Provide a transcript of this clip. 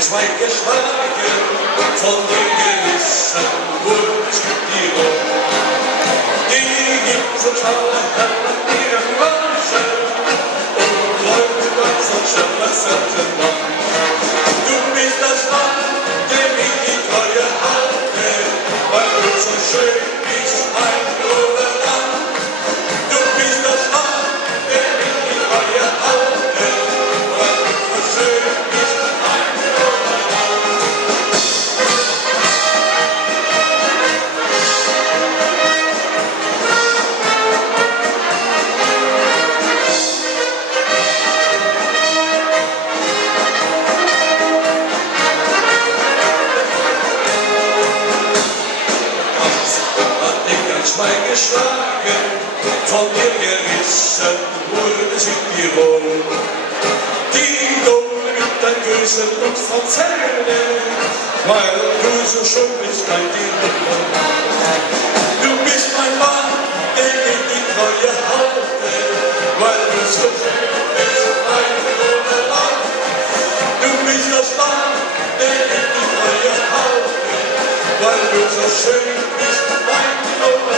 zwei geschlagen, von den Gerissen wurde ich mit die Ruhe. Die gibt von Schauerherren ihren Waschen und Leute ganz von Schöpferseiten Mann. Du bist das Mann, dem ich die Treue halte, weil du so schön bist, mein Bruderland. Du bist das Mann, dem ich die Treue halte, weil du so schön bist, mein Bruderland. Schwein geschlagen, von dir gerissen, wurde sie die Ruhe. Die Dumme mit dein Grüßen und von Zähne, weil du so schön bist, dein Dilemma. Du bist mein Mann, dem ich die Treue halte, weil du so schön bist, mein Bruderland. Du bist das Mann, dem ich die Treue halte, weil du so schön bist, mein Bruderland.